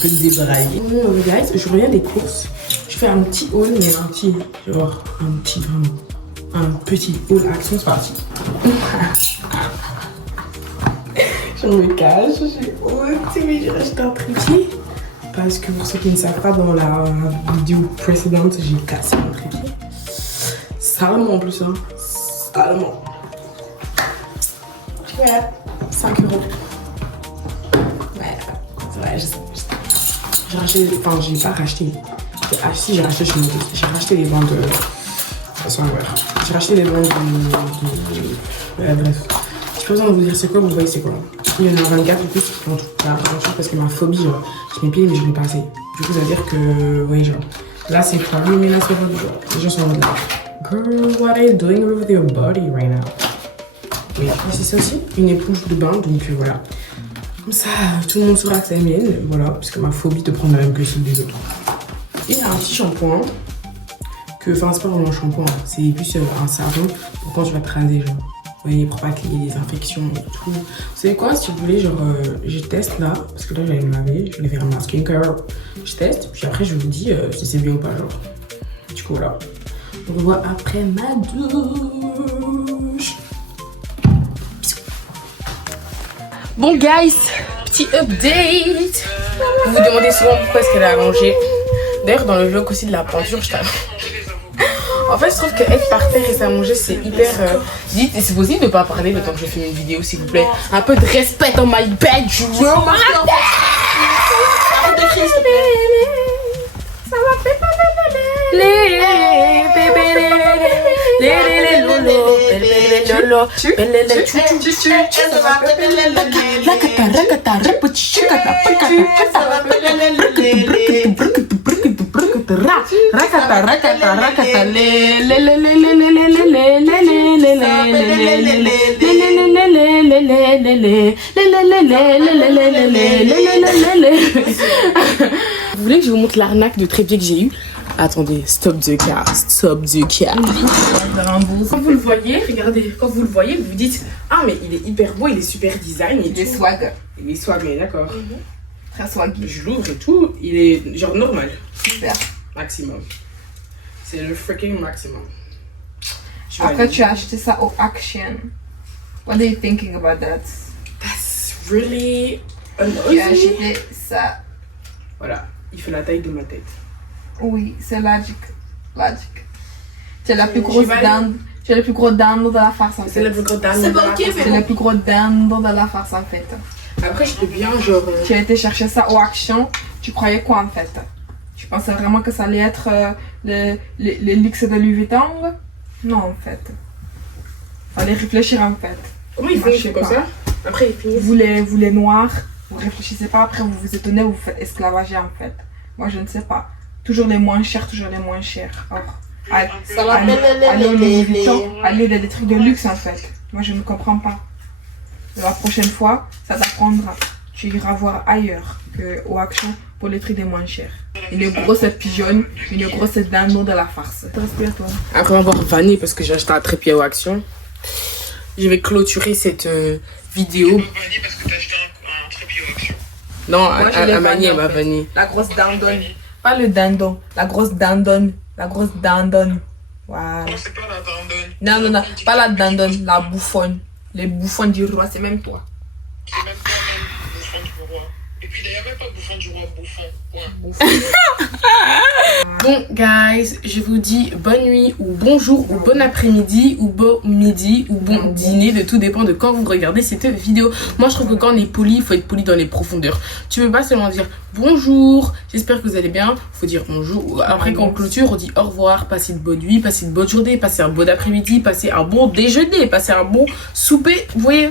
peu débraillé. Bon, guys, je reviens des courses. Je fais un petit haul, mais un petit haul action, c'est parti. Je me cache, j'ai honte, mais j'ai racheté un trépied. Parce que pour ceux qui ne savent pas, dans la vidéo précédente, j'ai cassé mon trépied. Salement en plus, hein. Salement. Voilà, 5 €. Ouais, c'est vrai, je sais. J'ai racheté, enfin, j'ai pas racheté. Ah si, j'ai racheté chez moi. J'ai racheté les bandes de. J'ai racheté les bandes de. Bref. J'ai pas besoin de vous dire c'est quoi, vous voyez c'est quoi. Il y en a 24 en plus, en tout cas, parce que ma phobie, genre, je mets pieds mais je l'ai pas assez. Du coup, ça veut dire que, vous voyez, genre, là c'est pas lui, mais là c'est pas du genre. Les gens sont en mode là. Girl, what are you doing with your body right now? Oui, c'est ça aussi, une éponge de bain, donc voilà. Comme ça, tout le monde saura que c'est la mienne, voilà, parce que ma phobie de prendre la même que celle des autres. Et il y a un petit shampoing, que, enfin, c'est pas vraiment un shampoing, c'est plus un savon pour quand tu vas te raser, genre. Vous voyez, pour pas qu'il y ait des infections et tout. Vous savez quoi, si vous voulez, genre, je teste là, parce que là, j'allais me laver, je vais faire ma skincare. Je teste, puis après, je vous dis si c'est bien ou pas, genre. Du coup, voilà. On revoit après ma douche. Bon, guys, petit update. Vous vous demandez souvent pourquoi est-ce qu'elle est allongée. D'ailleurs, dans le vlog aussi de la peinture, je t'avoue. En fait, je trouve qu'être par terre et s'allonger, c'est hyper vite. Et c'est possible de ne pas parler le temps que je filme une vidéo, s'il vous plaît. Un peu de respect dans my bedroom. Arrête de crier, s'il te plaît. Ça m'a fait pas rakata rakata rakata Vous voulez que je vous montre l'arnaque de trépied que j'ai eu? Attendez, stop the car. Quand vous le voyez, regardez, quand vous le voyez, vous vous dites ah mais il est hyper beau, il est super design et il est swag. Il est swag, mais d'accord. Très swaggy. Je l'ouvre et tout, il est genre normal. Super. Maximum. C'est le freaking maximum. Après, tu as acheté ça au Action. What are you thinking about that? That's really annoying. Tu as acheté ça. Voilà, il fait la taille de ma tête. Oui, c'est logique. Tu es la plus grosse dinde. Tu es le plus gros dinde de la farce en fait. C'est le plus gros dinde de la farce. C'est le plus gros dinde de la farce en fait. Après, je peux bien genre. Tu as été chercher ça au Action. Tu croyais quoi en fait? Tu pensais vraiment que ça allait être le luxe de Louis Vuitton? Non en fait. Fallait réfléchir en fait. Comment ils font comme ça? Après ils finissent. Vous les noirs, vous réfléchissez pas, après vous vous étonnez, vous faites esclavager en fait. Moi je ne sais pas. Toujours les moins chers. Or, allez au Louis Vuitton, allez dans des trucs de luxe en fait. Moi je ne comprends pas. La prochaine fois, ça t'apprendra. Tu iras voir ailleurs qu'au Action pour les trucs des moins chers. Une grosse pigeonne, une grosse dinde de la farce. Respire-toi. Après m'avoir vanné parce que j'ai acheté un trépied au Action, je vais clôturer cette vidéo. Tu m'as vanné parce que t'as acheté un trépied au Action. Non, Amani elle m'a vanné. La grosse dindonne. Pas le dindon, la grosse dindonne. Voilà. Non, c'est pas la dindonne. Non, pas la dindonne, la bouffonne. Les bouffons du roi, c'est même toi. C'est même toi-même, bouffon du roi. Et puis d'ailleurs, même pas bouffon du roi, bouffon. Bon, guys, je vous dis bonne nuit ou bonjour ou bon après-midi ou bon midi ou bon dîner. De tout dépend de quand vous regardez cette vidéo. Moi, je trouve que quand on est poli, il faut être poli dans les profondeurs. Tu peux pas seulement dire bonjour, j'espère que vous allez bien. Faut dire bonjour. Après, quand on clôture, on dit au revoir, passez une bonne nuit, passez une bonne journée, passez un bon après-midi, passez un bon déjeuner, passez un bon souper. Vous voyez?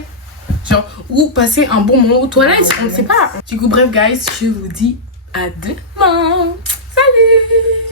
Genre, ou passer un bon moment aux toilettes, on ne sait pas. Du coup, bref, guys, je vous dis à demain. Salut!